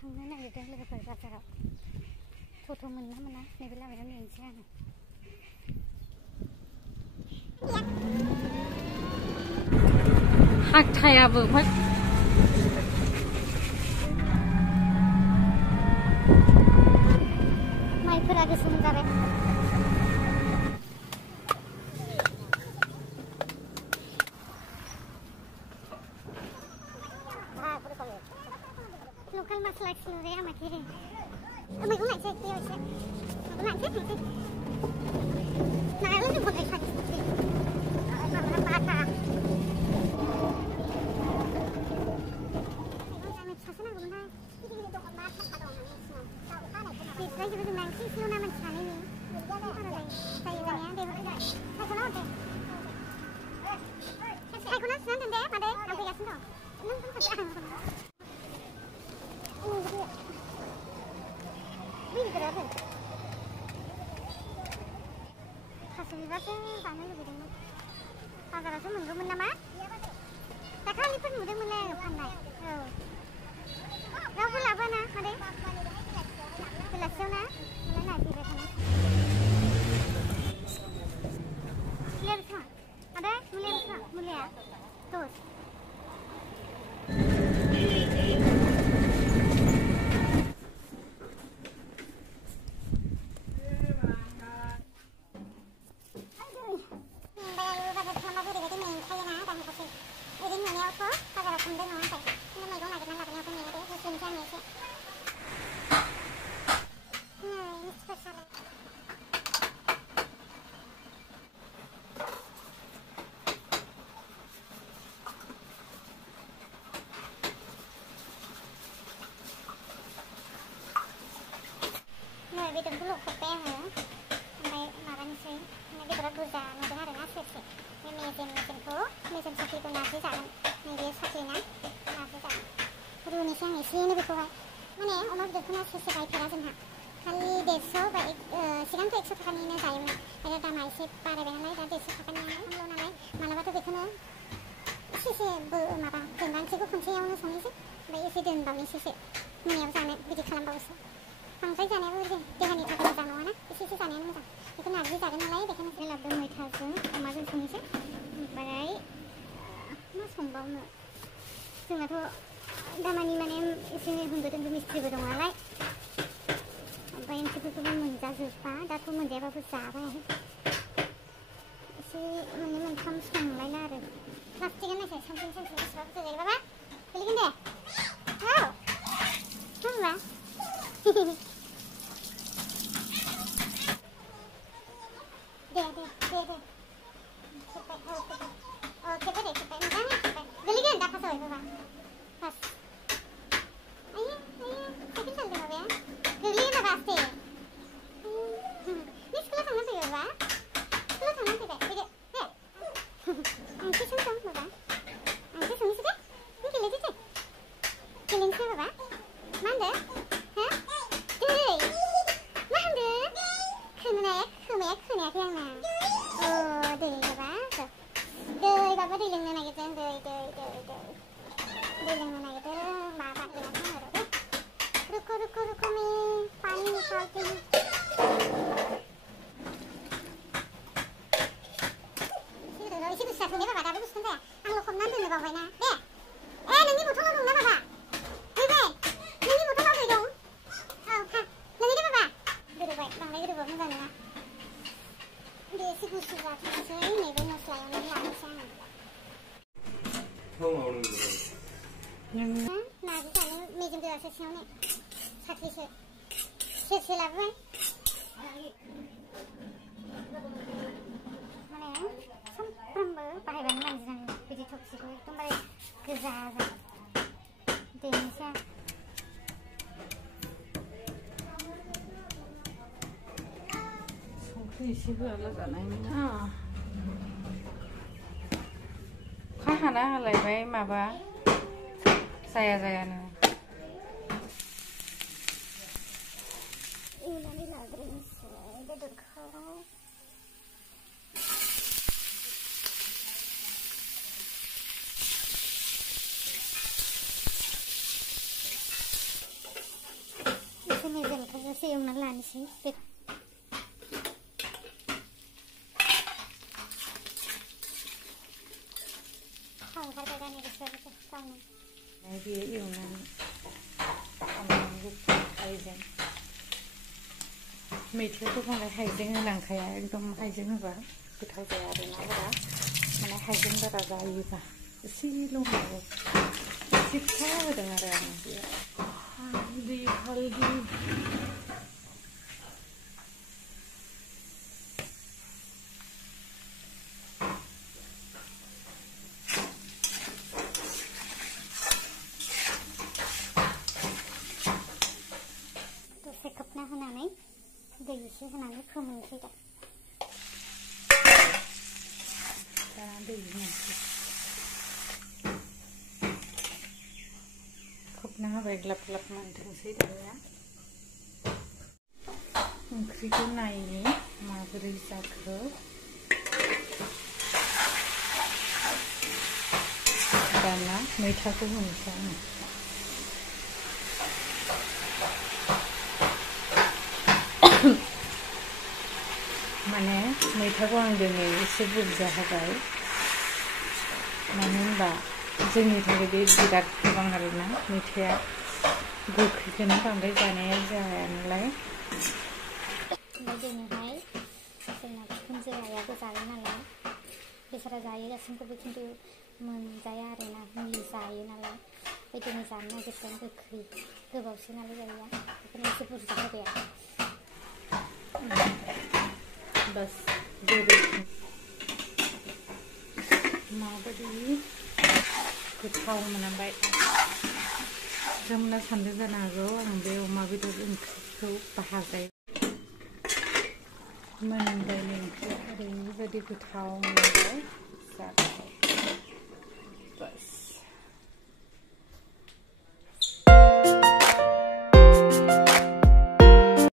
थांनो नागिरदों लोगोफोर बाजाराव टट' मोनना मोना नैबे लामायाव नेनोसै आङो हाथायाबो माइफोरा गोसोम जाबाय lokal masalah seluruh ya makiri. Ambil guna cek dia cek. Guna cek cek. Nah, lu ni boleh cek. Apa apa? Kami pesan aku mana? Ini dia dokter masak pada orang ni semua. Kita juga dengan sih lu nama sana ni. Saya tanya dia. Saya kenal dia. Saya kenal sana dia, ada apa ya sendok. Lu pun kerja. Ini berapa? Hasilnya sana lebih tinggi. Agar aku menggumul nama? Tak kali pun mudah mulai pandai. Kau pun apa nak? Ada? Belasnya na? Mulai nak tiba sana. Mulai besar. Ada? Mulai besar. Mulai. Terus. Bây giờ lúc cặp em hả? Đây mà anh xem, bây giờ tôi già nó đã là sệt sệt. Nên mình phố, mình xem saki tôi làm cái dạng này đi saki nhá, làm cái dạng. Rồi mình xem này xem nó bị coi. Mà nè, ông nói được nó sệt sệt vài cái gì hả? Kali desa baik, sekarang tuh ekspor kami ini saya mah. Ada damai sih pada dengan lain ada desa kami yang lo nanai, malah waktu bikin sih apa? Tentang sih kok kunci yang nulis sih, baik sih dan bang sih. Ini yang sana bikin kalam bagus. Bangsa sana itu dia ni tak ada sana mana, isi sana ni mana. Itu nanti tak ada lagi, dia kan lebih mudah tu, macam tu ni sih. Barai, mas sombong tu. Sebab tu, dalam ni mana isi ni hundur tu misteri berdua lagi. Apa yang cukup menjadi apa, dah tu menjadi apa besar. Isi mana macam sombong lagi. Pasti kan macam something sebab tu jadi apa? Beli kan deh? Tahu? Apa? Deh. Cepet deh. Makanya cepet. Beli kan dapat soal apa? Pas. Ayo. Tapi sambil apa ya? Beli kan pasti. Ni sekolah sama tu apa? Sekolah sama tu deh. Deh. Angki sama apa? Angki sama sih deh. Ni kelihatan sih. Kelihatan apa? Mana? Hah? Deh. Mana? Kenapa yang mana? Oh, deh apa? Deh, bapak di lingkungan lagi tu, deh. Di lingkungan lagi tu, bapak di mana tu? Ruko mi, pani salting. Isi tu satu ni bapak dah bagus kan saya. Anglo kom nanti ni bapak na. Deh. Nanti mutu lalu na bapak. Deh. Nanti mutu lalu dong. Oh, ha. Nanti ni bapak. Duduk baik, bang lagi duduk macam mana? Dia si gusi lah, saya ini benar selain ini lagi sana. Không ổn được. Nah, di sana meja dua sesi ni, sesi lah kan? Mana ya? Sampai pakai band macam ni, biji toksik itu mereka kezaza. Di Indonesia. Isi berapa kan ini? Kau hana halai bayi maba, saya ni. Ini lagi ni saya duduk kau. होनोसै थाव ओंखारबाय दा नै बिसोर गावनो बेयो एवनानै सामब्राम गुफुर हाइजें मैथायावथ' बांद्राय हाइजें होनांखाया एकदम हाइजें होबा गोथाव जाया आरोना बारा माने हाइजें बारा जायोबा एसेल' होनांगौ एसे फिसा होदों आरो आङो बेयाव हालदै दसे खोबना होनानै दै एसे होनानै फोमोनसै दा दै होनोसै खोबना होबाय ग्लाब ग्लाब मोनथोंसै दानिया ओंख्रिखौ नायनि माबोरै जाखो दाना मैथाखौ होनोसै आङो माने मैथाखौ आं दिनै एसे बुरजा होबाय मानो होनबा जोंनि थाखाय बे बिराद गोबां आरोना मैथाया गोखैखौनो बांद्राय जानाया जाया नालाय दिनैहाय जोंना बिखुनजोआबो जागोन नालाय बिसोरा जायो गासैखौबो खिन्थु मोनजाया आरोना मुलि जायो नालाय दिनै जानो नागिरदों गोखै गोबावसै नालाय जायैया बेखौनो एसे बुरजा होबाय आरो बस बेबायदि माबायदि गोथाव मोनाबाय बिथांमोना सानदों जानो हागौ आं बे अमा बेदर ओंख्रिखौ बाहाजायो मोनबाय ओंख्रिया ओरैबायदि गोथाव मोनबाय जाबाय बस